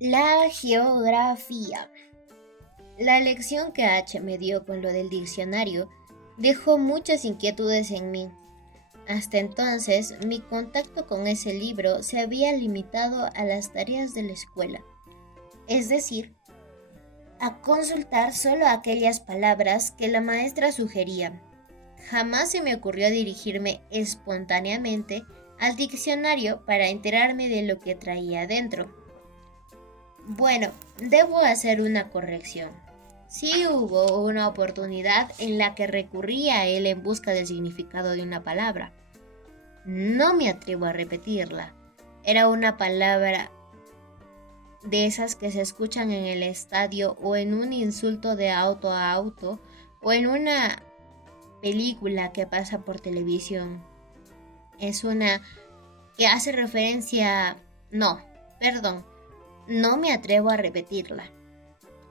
La geografía. La lección que H me dio con lo del diccionario dejó muchas inquietudes en mí. Hasta entonces, mi contacto con ese libro se había limitado a las tareas de la escuela, es decir, a consultar solo aquellas palabras que la maestra sugería. Jamás se me ocurrió dirigirme espontáneamente al diccionario para enterarme de lo que traía dentro. Bueno, debo hacer una corrección. Sí hubo una oportunidad en la que recurrí a él en busca del significado de una palabra. No me atrevo a repetirla. Era una palabra de esas que se escuchan en el estadio o en un insulto de auto a auto o en una película que pasa por televisión. Es una que hace referencia... No, perdón, no me atrevo a repetirla.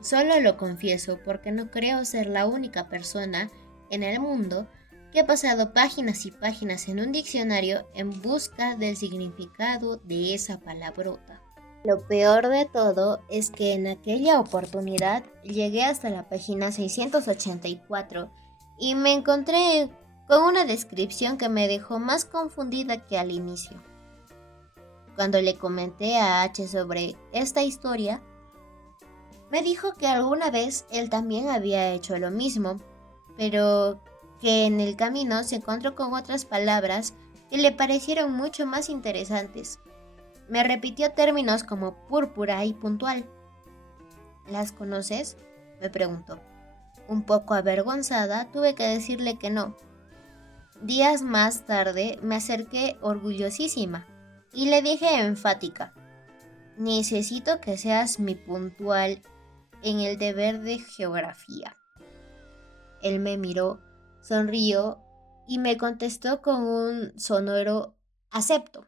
Solo lo confieso porque no creo ser la única persona en el mundo que ha pasado páginas y páginas en un diccionario en busca del significado de esa palabrota. Lo peor de todo es que en aquella oportunidad llegué hasta la página 684 y me encontré con una descripción que me dejó más confundida que al inicio. Cuando le comenté a H sobre esta historia, me dijo que alguna vez él también había hecho lo mismo, pero que en el camino se encontró con otras palabras que le parecieron mucho más interesantes. Me repitió términos como púrpura y puntual. ¿Las conoces?, me preguntó. Un poco avergonzada, tuve que decirle que no. Días más tarde me acerqué orgullosísima y le dije enfática: necesito que seas mi puntual en el deber de geografía. Él me miró, sonrió y me contestó con un sonoro acepto.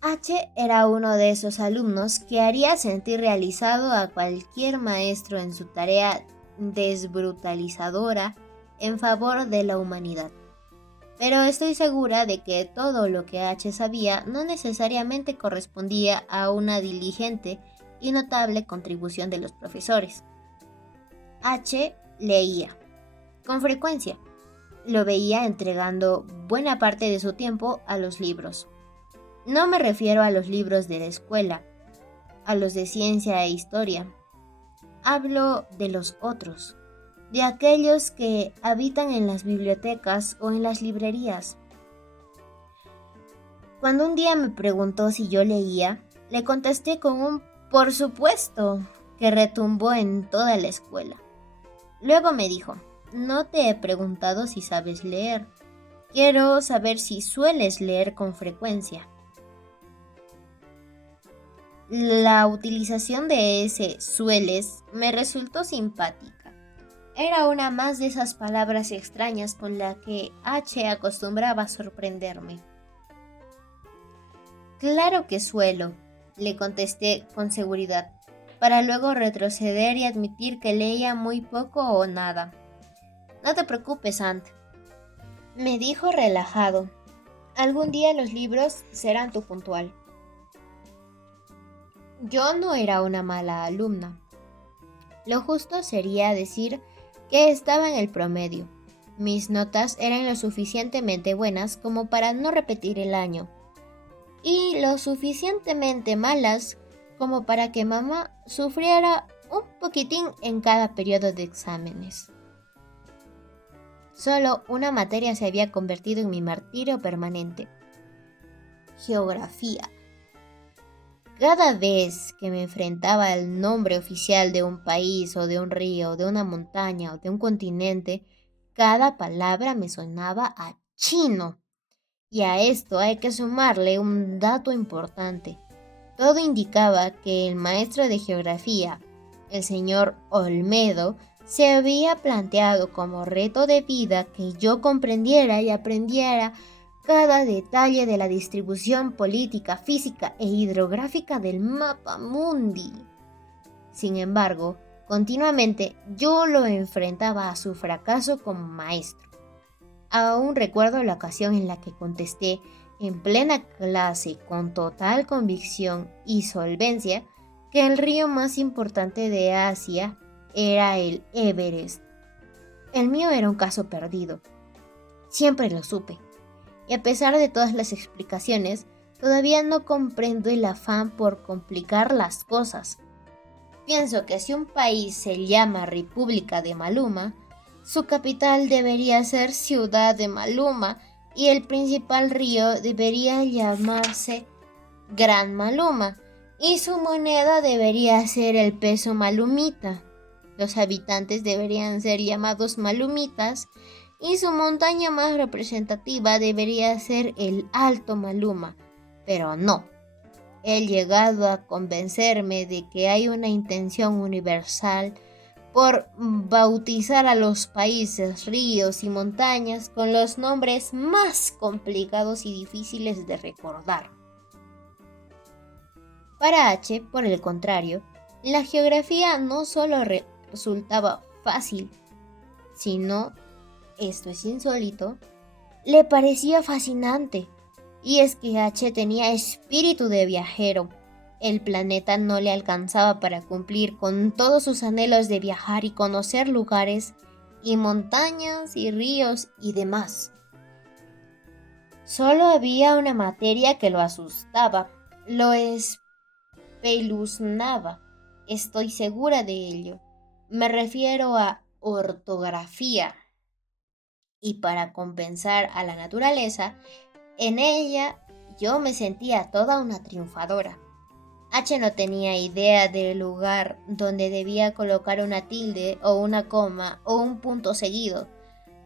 H era uno de esos alumnos que haría sentir realizado a cualquier maestro en su tarea desbrutalizadora en favor de la humanidad. Pero estoy segura de que todo lo que H sabía no necesariamente correspondía a una diligente y notable contribución de los profesores. H leía, con frecuencia. Lo veía entregando buena parte de su tiempo a los libros. No me refiero a los libros de la escuela, a los de ciencia e historia. Hablo de los otros, de aquellos que habitan en las bibliotecas o en las librerías. Cuando un día me preguntó si yo leía, le contesté con un "por supuesto", que retumbó en toda la escuela. Luego me dijo: no te he preguntado si sabes leer. Quiero saber si sueles leer con frecuencia. La utilización de ese "sueles" me resultó simpática. Era una más de esas palabras extrañas con la que H acostumbraba a sorprenderme. Claro que suelo, le contesté con seguridad, para luego retroceder y admitir que leía muy poco o nada. No te preocupes, Ant, me dijo relajado. Algún día los libros serán tu puntual. Yo no era una mala alumna. Lo justo sería decir que estaba en el promedio. Mis notas eran lo suficientemente buenas como para no repetir el año, y lo suficientemente malas como para que mamá sufriera un poquitín en cada periodo de exámenes. Solo una materia se había convertido en mi martirio permanente: geografía. Cada vez que me enfrentaba al nombre oficial de un país o de un río, de una montaña o de un continente, cada palabra me sonaba a chino. Y a esto hay que sumarle un dato importante. Todo indicaba que el maestro de geografía, el señor Olmedo, se había planteado como reto de vida que yo comprendiera y aprendiera cada detalle de la distribución política, física e hidrográfica del mapa mundi. Sin embargo, continuamente yo lo enfrentaba a su fracaso como maestro. Aún recuerdo la ocasión en la que contesté en plena clase con total convicción y solvencia que el río más importante de Asia era el Everest. El mío era un caso perdido. Siempre lo supe. Y a pesar de todas las explicaciones, todavía no comprendo el afán por complicar las cosas. Pienso que si un país se llama República de Maluma, su capital debería ser Ciudad de Maluma y el principal río debería llamarse Gran Maluma y su moneda debería ser el peso malumita. Los habitantes deberían ser llamados malumitas y su montaña más representativa debería ser el Alto Maluma. Pero no, he llegado a convencerme de que hay una intención universal por bautizar a los países, ríos y montañas con los nombres más complicados y difíciles de recordar. Para H, por el contrario, la geografía no solo resultaba fácil, sino, esto es insólito, le parecía fascinante. Y es que H tenía espíritu de viajero. El planeta no le alcanzaba para cumplir con todos sus anhelos de viajar y conocer lugares y montañas y ríos y demás. Solo había una materia que lo asustaba, lo espeluznaba. Estoy segura de ello. Me refiero a ortografía. Y para compensar a la naturaleza, en ella yo me sentía toda una triunfadora. H no tenía idea del lugar donde debía colocar una tilde o una coma o un punto seguido.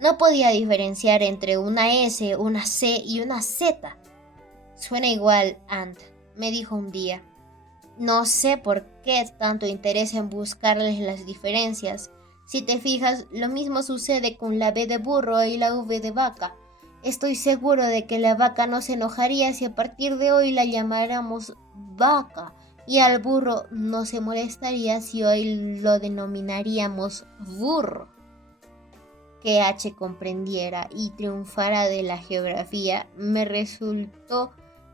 No podía diferenciar entre una S, una C y una Z. Suena igual, Ant, me dijo un día. No sé por qué tanto interés en buscarles las diferencias. Si te fijas, lo mismo sucede con la B de burro y la V de vaca. Estoy seguro de que la vaca no se enojaría si a partir de hoy la llamáramos vaca y al burro no se molestaría si hoy lo denominaríamos burro. Que H comprendiera y triunfara de la geografía me resultó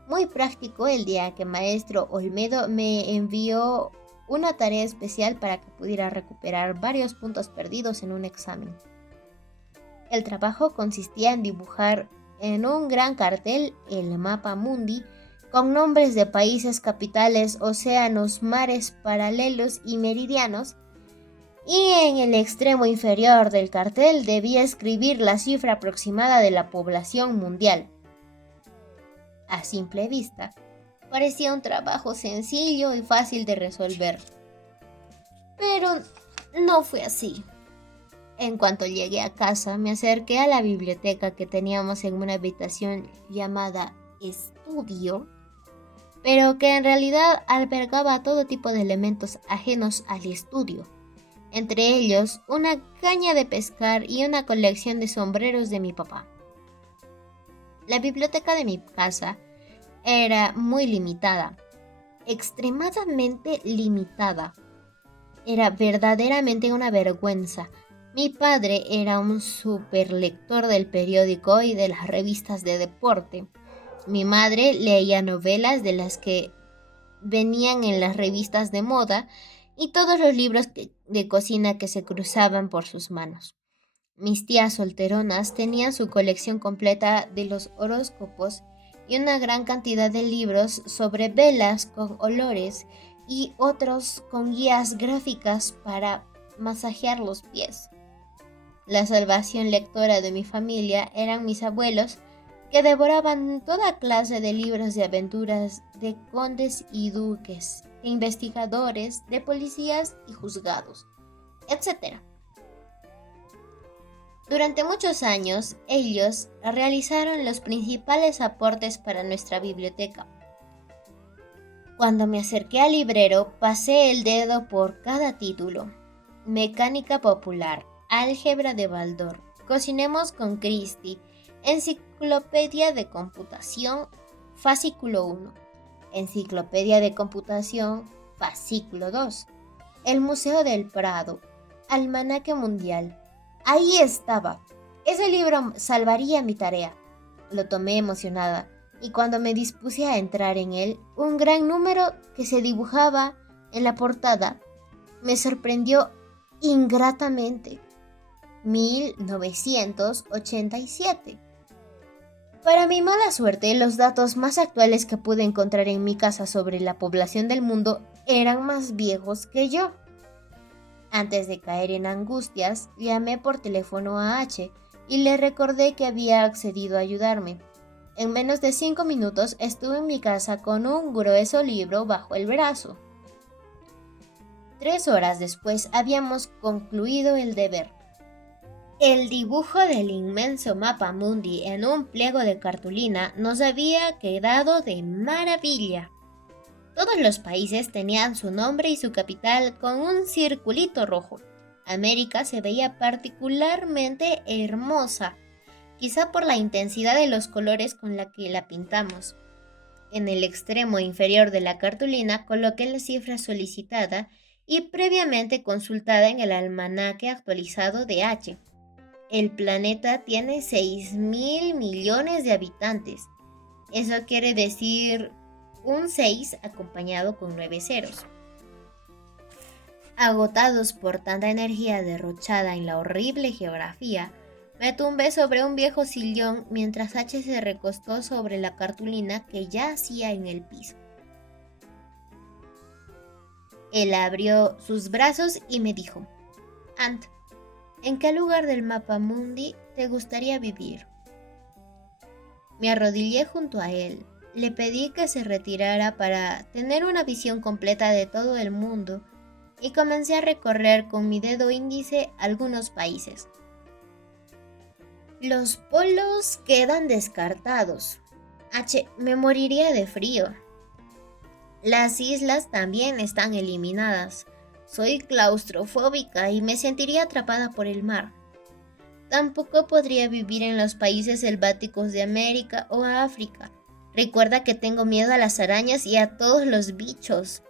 muy práctico el día que maestro Olmedo me envió una tarea especial para que pudiera recuperar varios puntos perdidos en un examen. El trabajo consistía en dibujar en un gran cartel el mapa mundi con nombres de países, capitales, océanos, mares paralelos y meridianos, y en el extremo inferior del cartel debía escribir la cifra aproximada de la población mundial. A simple vista, parecía un trabajo sencillo y fácil de resolver. Pero no fue así. En cuanto llegué a casa, me acerqué a la biblioteca que teníamos en una habitación llamada estudio, pero que en realidad albergaba todo tipo de elementos ajenos al estudio, entre ellos una caña de pescar y una colección de sombreros de mi papá. La biblioteca de mi casa era muy limitada, extremadamente limitada. Era verdaderamente una vergüenza. Mi padre era un superlector del periódico y de las revistas de deporte. Mi madre leía novelas de las que venían en las revistas de moda y todos los libros de cocina que se cruzaban por sus manos. Mis tías solteronas tenían su colección completa de los horóscopos y una gran cantidad de libros sobre velas con olores y otros con guías gráficas para masajear los pies. La salvación lectora de mi familia eran mis abuelos, que devoraban toda clase de libros de aventuras de condes y duques, de investigadores, de policías y juzgados, etc. Durante muchos años, ellos realizaron los principales aportes para nuestra biblioteca. Cuando me acerqué al librero, pasé el dedo por cada título. Mecánica popular, álgebra de Baldor, cocinemos con Christie, enciclopedia de computación, fascículo 1, enciclopedia de computación, fascículo 2, el Museo del Prado, almanaque mundial. Ahí estaba. Ese libro salvaría mi tarea. Lo tomé emocionada. y cuando me dispuse a entrar en él, un gran número que se dibujaba en la portada me sorprendió ingratamente. 1987. Para mi mala suerte, los datos más actuales que pude encontrar en mi casa sobre la población del mundo eran más viejos que yo. Antes de caer en angustias, llamé por teléfono a H y le recordé que había accedido a ayudarme. En menos de 5 minutos estuve en mi casa con un grueso libro bajo el brazo. 3 horas después habíamos concluido el deber. El dibujo del inmenso mapa mundi en un pliego de cartulina nos había quedado de maravilla. Todos los países tenían su nombre y su capital con un circulito rojo. América se veía particularmente hermosa, quizá por la intensidad de los colores con la que la pintamos. En el extremo inferior de la cartulina coloqué la cifra solicitada y previamente consultada en el almanaque actualizado de H. El planeta tiene 6.000 millones de habitantes. Eso quiere decir un 6 acompañado con 9 ceros. Agotados por tanta energía derrochada en la horrible geografía, me tumbé sobre un viejo sillón mientras H se recostó sobre la cartulina que yacía en el piso. Él abrió sus brazos y me dijo: Ant, ¿en qué lugar del mapa mundi te gustaría vivir? Me arrodillé junto a él. Le pedí que se retirara para tener una visión completa de todo el mundo y comencé a recorrer con mi dedo índice algunos países. Los polos quedan descartados. H, me moriría de frío. Las islas también están eliminadas. Soy claustrofóbica y me sentiría atrapada por el mar. Tampoco podría vivir en los países selváticos de América o África. Recuerda que tengo miedo a las arañas y a todos los bichos.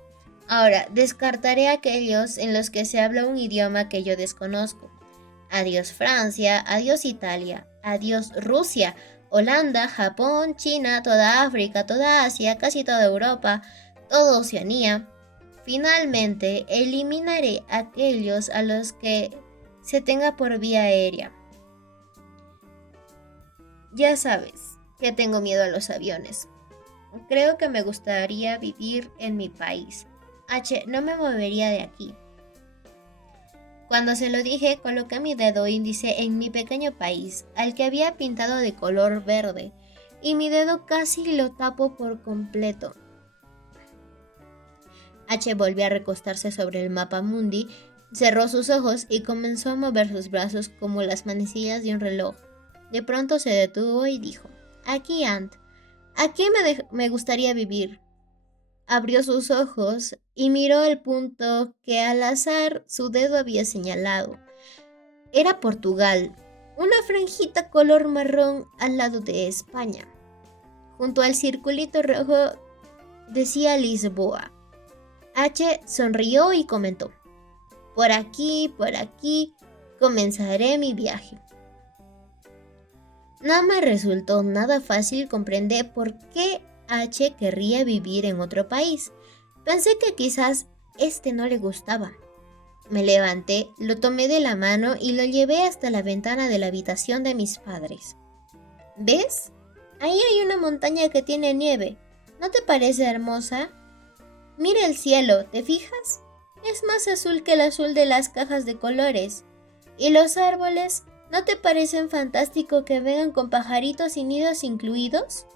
Ahora, descartaré aquellos en los que se habla un idioma que yo desconozco. Adiós Francia, adiós Italia, adiós Rusia, Holanda, Japón, China, toda África, toda Asia, casi toda Europa, toda Oceanía. Finalmente, eliminaré aquellos a los que se tenga por vía aérea. Ya sabes que tengo miedo a los aviones. Creo que me gustaría vivir en mi país. H, no me movería de aquí. Cuando se lo dije, coloqué mi dedo índice en mi pequeño país, al que había pintado de color verde, y mi dedo casi lo tapó por completo. H volvió a recostarse sobre el mapa mundi, cerró sus ojos y comenzó a mover sus brazos como las manecillas de un reloj. De pronto se detuvo y dijo: Aquí, Ant, aquí me gustaría vivir. Abrió sus ojos y miró el punto que al azar su dedo había señalado. Era Portugal, una franjita color marrón al lado de España. Junto al circulito rojo decía Lisboa. H sonrió y comentó: por aquí, comenzaré mi viaje. No me resultó nada fácil comprender por qué H querría vivir en otro país. Pensé que quizás no le gustaba. Me levanté, lo tomé de la mano y lo llevé hasta la ventana de la habitación de mis padres. ¿Ves? Ahí hay una montaña que tiene nieve. ¿No te parece hermosa? Mira el cielo, ¿te fijas? Es más azul que el azul de las cajas de colores. ¿Y los árboles? ¿No te parecen fantástico que vengan con pajaritos y nidos incluidos?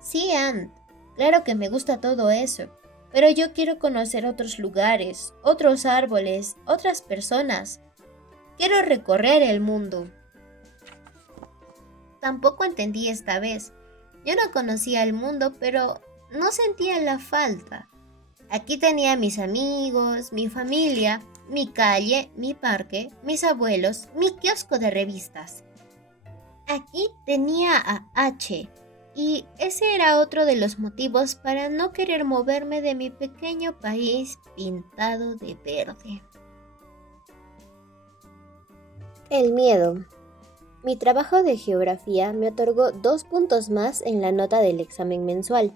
Sí, Ant, claro que me gusta todo eso, pero yo quiero conocer otros lugares, otros árboles, otras personas. Quiero recorrer el mundo. Tampoco entendí esta vez. Yo no conocía el mundo, pero no sentía la falta. Aquí tenía mis amigos, mi familia, mi calle, mi parque, mis abuelos, mi kiosco de revistas. Aquí tenía a H, y ese era otro de los motivos para no querer moverme de mi pequeño país pintado de verde. El miedo. Mi trabajo de geografía me otorgó 2 puntos más en la nota del examen mensual.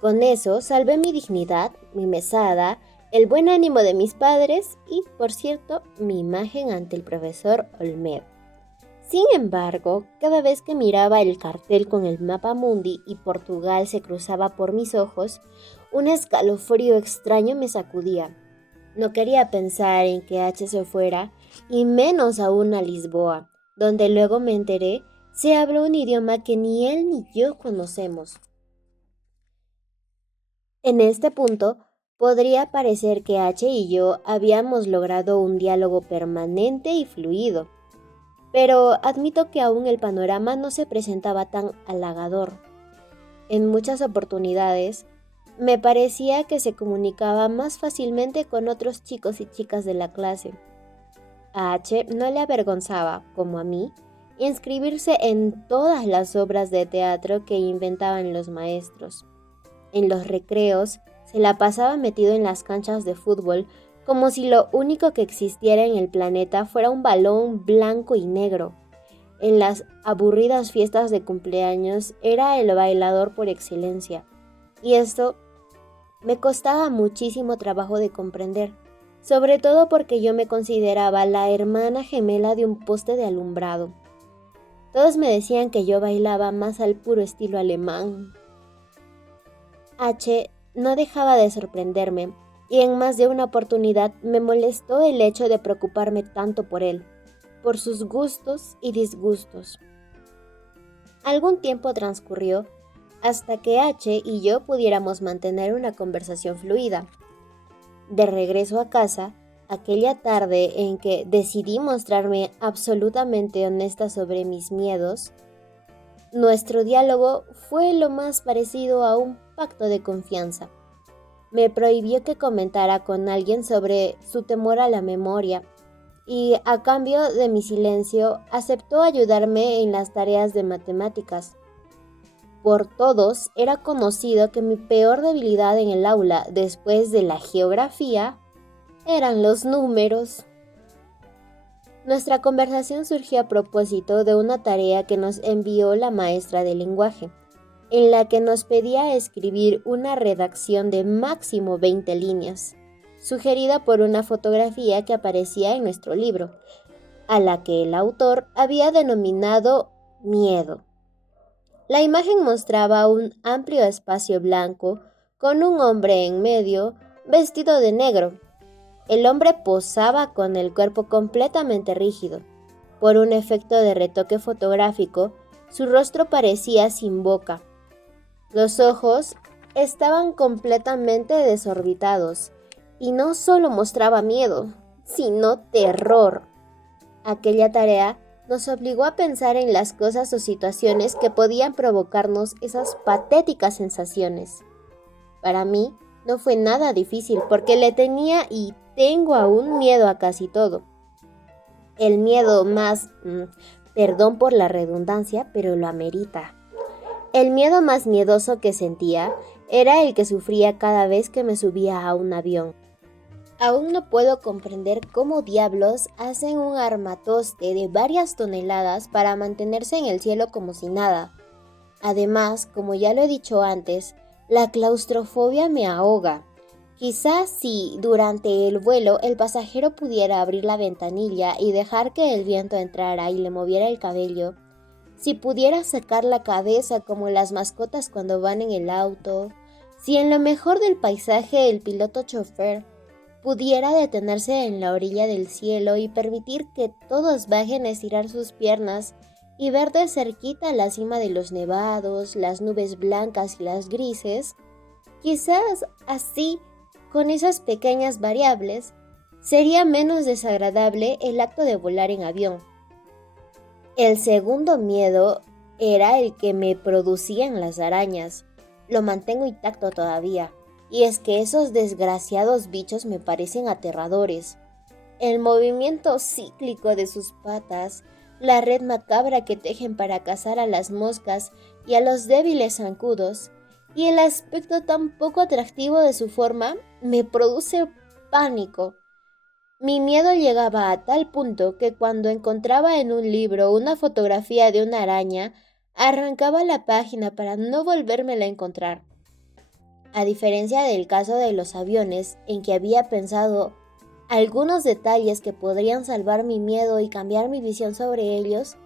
Con eso salvé mi dignidad, mi mesada, el buen ánimo de mis padres y, por cierto, mi imagen ante el profesor Olmedo. Sin embargo, cada vez que miraba el cartel con el mapa mundi y Portugal se cruzaba por mis ojos, un escalofrío extraño me sacudía. No quería pensar en que H se fuera, y menos aún a Lisboa, donde luego me enteré se habla un idioma que ni él ni yo conocemos. En este punto, podría parecer que H y yo habíamos logrado un diálogo permanente y fluido, pero admito que aún el panorama no se presentaba tan halagador. En muchas oportunidades, me parecía que se comunicaba más fácilmente con otros chicos y chicas de la clase. A H no le avergonzaba, como a mí, inscribirse en todas las obras de teatro que inventaban los maestros. En los recreos se la pasaba metido en las canchas de fútbol como si lo único que existiera en el planeta fuera un balón blanco y negro. En las aburridas fiestas de cumpleaños era el bailador por excelencia, y esto me costaba muchísimo trabajo de comprender, sobre todo porque yo me consideraba la hermana gemela de un poste de alumbrado. Todos me decían que yo bailaba más al puro estilo alemán. H no dejaba de sorprenderme, y en más de una oportunidad me molestó el hecho de preocuparme tanto por él, por sus gustos y disgustos. Algún tiempo transcurrió hasta que H y yo pudiéramos mantener una conversación fluida. De regreso a casa, aquella tarde en que decidí mostrarme absolutamente honesta sobre mis miedos, nuestro diálogo fue lo más parecido a un pacto de confianza. Me prohibió que comentara con alguien sobre su temor a la memoria y, a cambio de mi silencio, aceptó ayudarme en las tareas de matemáticas. Por todos era conocido que mi peor debilidad en el aula, después de la geografía, eran los números. Nuestra conversación surgió a propósito de una tarea que nos envió la maestra de lenguaje, en la que nos pedía escribir una redacción de máximo 20 líneas, sugerida por una fotografía que aparecía en nuestro libro, a la que el autor había denominado Miedo. La imagen mostraba un amplio espacio blanco con un hombre en medio, vestido de negro. El hombre posaba con el cuerpo completamente rígido. Por un efecto de retoque fotográfico, su rostro parecía sin boca. Los ojos estaban completamente desorbitados y no solo mostraba miedo, sino terror. Aquella tarea nos obligó a pensar en las cosas o situaciones que podían provocarnos esas patéticas sensaciones. Para mí no fue nada difícil porque le tenía y tengo aún miedo a casi todo. El miedo más, perdón por la redundancia, pero lo amerita. El miedo más miedoso que sentía era el que sufría cada vez que me subía a un avión. Aún no puedo comprender cómo diablos hacen un armatoste de varias toneladas para mantenerse en el cielo como si nada. Además, como ya lo he dicho antes, la claustrofobia me ahoga. Quizás si durante el vuelo el pasajero pudiera abrir la ventanilla y dejar que el viento entrara y le moviera el cabello, si pudiera sacar la cabeza como las mascotas cuando van en el auto, si en lo mejor del paisaje el piloto chofer pudiera detenerse en la orilla del cielo y permitir que todos bajen a estirar sus piernas y ver de cerquita la cima de los nevados, las nubes blancas y las grises, quizás así, con esas pequeñas variables, sería menos desagradable el acto de volar en avión. El segundo miedo era el que me producían las arañas. Lo mantengo intacto todavía. Y es que esos desgraciados bichos me parecen aterradores. El movimiento cíclico de sus patas, la red macabra que tejen para cazar a las moscas y a los débiles zancudos, y el aspecto tan poco atractivo de su forma me produce pánico. Mi miedo llegaba a tal punto que cuando encontraba en un libro una fotografía de una araña, arrancaba la página para no volvérmela a encontrar. A diferencia del caso de los aviones, en que había pensado algunos detalles que podrían salvar mi miedo y cambiar mi visión sobre ellos,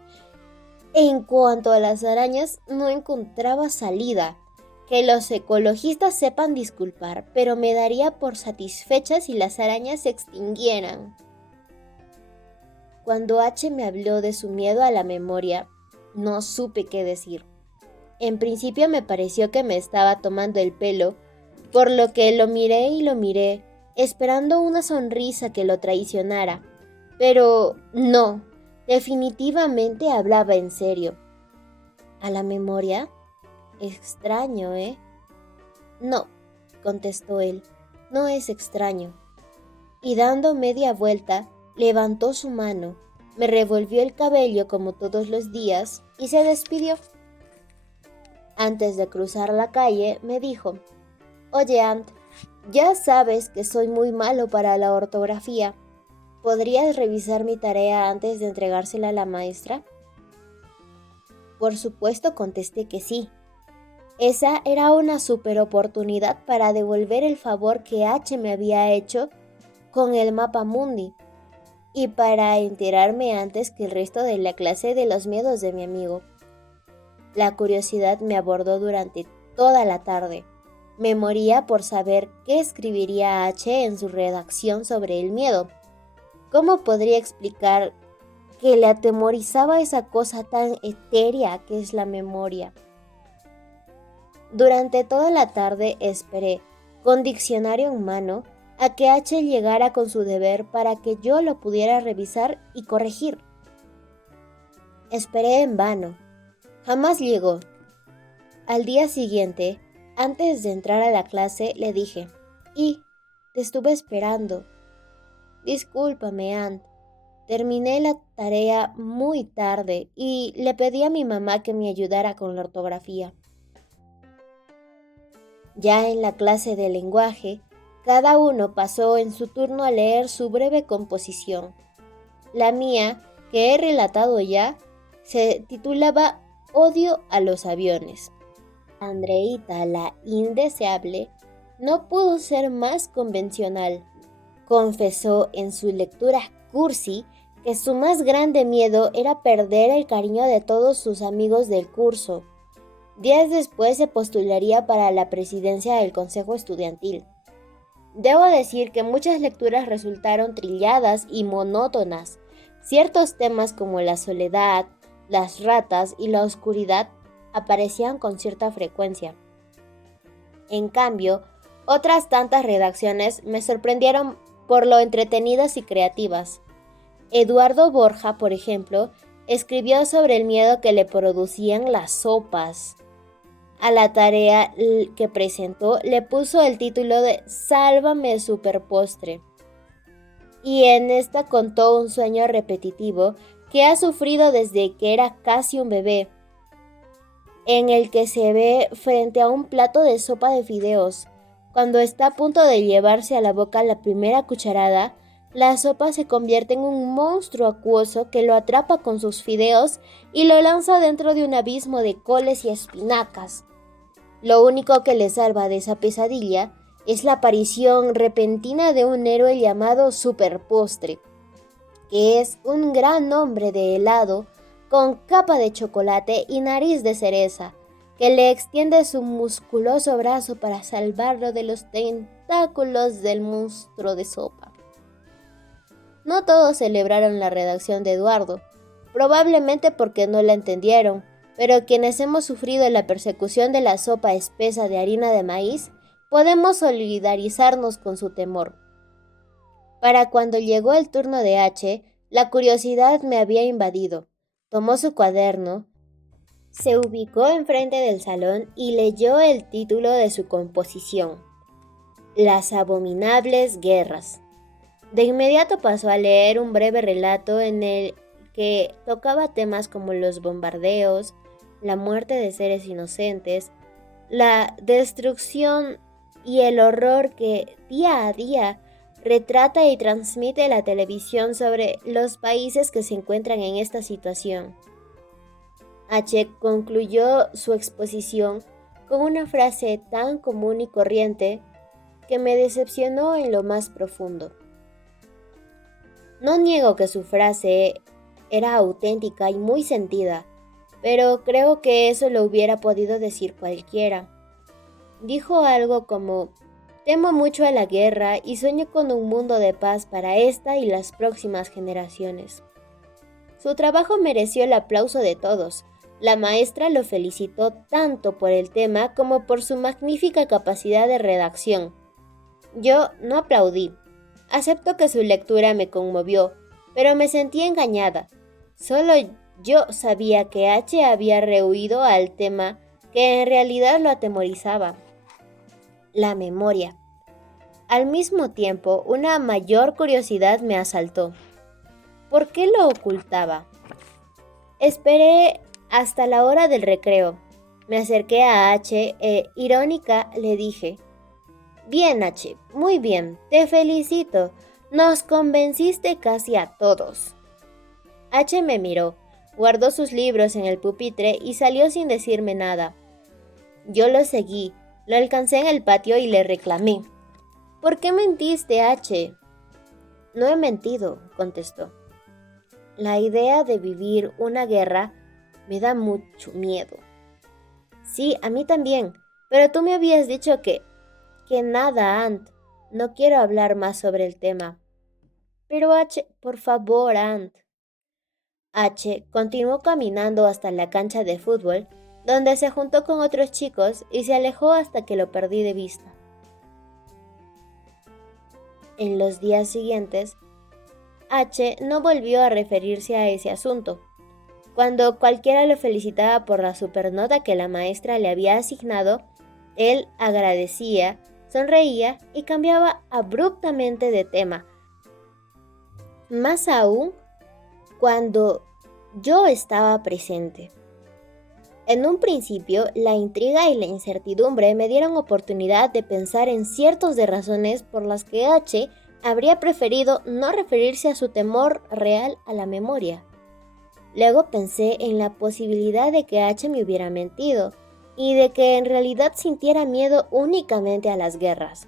en cuanto a las arañas no encontraba salida. Que los ecologistas sepan disculpar, pero me daría por satisfecha si las arañas se extinguieran. Cuando H me habló de su miedo a la memoria, no supe qué decir. En principio me pareció que me estaba tomando el pelo, por lo que lo miré y lo miré, esperando una sonrisa que lo traicionara. Pero no, definitivamente hablaba en serio. ¿A la memoria? Extraño, ¿eh? No, contestó él, no es extraño. Y dando media vuelta, levantó su mano, me revolvió el cabello como todos los días y se despidió. Antes de cruzar la calle, me dijo: Oye, Ant, ya sabes que soy muy malo para la ortografía. ¿Podrías revisar mi tarea antes de entregársela a la maestra? Por supuesto, contesté que sí. Esa era una super oportunidad para devolver el favor que H me había hecho con el mapa mundi y para enterarme antes que el resto de la clase de los miedos de mi amigo. La curiosidad me abordó durante toda la tarde. Me moría por saber qué escribiría H en su redacción sobre el miedo. ¿Cómo podría explicar que le atemorizaba esa cosa tan etérea que es la memoria? Durante toda la tarde esperé, con diccionario en mano, a que H llegara con su deber para que yo lo pudiera revisar y corregir. Esperé en vano. Jamás llegó. Al día siguiente, antes de entrar a la clase, le dije: te estuve esperando. Discúlpame, Ant. Terminé la tarea muy tarde y le pedí a mi mamá que me ayudara con la ortografía. Ya en la clase de lenguaje, cada uno pasó en su turno a leer su breve composición. La mía, que he relatado ya, se titulaba Odio a los aviones. Andreita, la indeseable, no pudo ser más convencional. Confesó en su lectura cursi que su más grande miedo era perder el cariño de todos sus amigos del curso. Días después se postularía para la presidencia del consejo estudiantil. Debo decir que muchas lecturas resultaron trilladas y monótonas. Ciertos temas como la soledad, las ratas y la oscuridad aparecían con cierta frecuencia. En cambio, otras tantas redacciones me sorprendieron por lo entretenidas y creativas. Eduardo Borja, por ejemplo, escribió sobre el miedo que le producían las sopas. A la tarea que presentó le puso el título de Sálvame superpostre. Y en esta contó un sueño repetitivo que ha sufrido desde que era casi un bebé, en el que se ve frente a un plato de sopa de fideos. Cuando está a punto de llevarse a la boca la primera cucharada, la sopa se convierte en un monstruo acuoso que lo atrapa con sus fideos y lo lanza dentro de un abismo de coles y espinacas. Lo único que le salva de esa pesadilla es la aparición repentina de un héroe llamado Superpostre, que es un gran hombre de helado con capa de chocolate y nariz de cereza, que le extiende su musculoso brazo para salvarlo de los tentáculos del monstruo de sopa. No todos celebraron la redacción de Eduardo, probablemente porque no la entendieron, pero quienes hemos sufrido la persecución de la sopa espesa de harina de maíz, podemos solidarizarnos con su temor. Para cuando llegó el turno de H, la curiosidad me había invadido. Tomó su cuaderno, se ubicó enfrente del salón y leyó el título de su composición: Las abominables guerras. De inmediato pasó a leer un breve relato en el que tocaba temas como los bombardeos, la muerte de seres inocentes, la destrucción y el horror que día a día retrata y transmite la televisión sobre los países que se encuentran en esta situación. H. concluyó su exposición con una frase tan común y corriente que me decepcionó en lo más profundo. No niego que su frase era auténtica y muy sentida, pero creo que eso lo hubiera podido decir cualquiera. Dijo algo como: temo mucho a la guerra y sueño con un mundo de paz para esta y las próximas generaciones. Su trabajo mereció el aplauso de todos. La maestra lo felicitó tanto por el tema como por su magnífica capacidad de redacción. Yo no aplaudí. Acepto que su lectura me conmovió, pero me sentí engañada. Solo yo sabía que H había rehuido al tema que en realidad lo atemorizaba: la memoria. Al mismo tiempo, una mayor curiosidad me asaltó. ¿Por qué lo ocultaba? Esperé hasta la hora del recreo. Me acerqué a H irónica le dije: bien, H, muy bien, te felicito. Nos convenciste casi a todos. H me miró, guardó sus libros en el pupitre y salió sin decirme nada. Yo lo seguí, lo alcancé en el patio y le reclamé: ¿por qué mentiste, H? No he mentido, contestó. La idea de vivir una guerra me da mucho miedo. Sí, a mí también, pero tú me habías dicho que nada, Ant. No quiero hablar más sobre el tema. Pero H, por favor, Ant. H continuó caminando hasta la cancha de fútbol, donde se juntó con otros chicos y se alejó hasta que lo perdí de vista. En los días siguientes, H no volvió a referirse a ese asunto. Cuando cualquiera lo felicitaba por la supernota que la maestra le había asignado, él agradecía, sonreía y cambiaba abruptamente de tema. Más aún cuando yo estaba presente. En un principio, la intriga y la incertidumbre me dieron oportunidad de pensar en ciertas de razones por las que H habría preferido no referirse a su temor real a la memoria. Luego pensé en la posibilidad de que H me hubiera mentido y de que en realidad sintiera miedo únicamente a las guerras.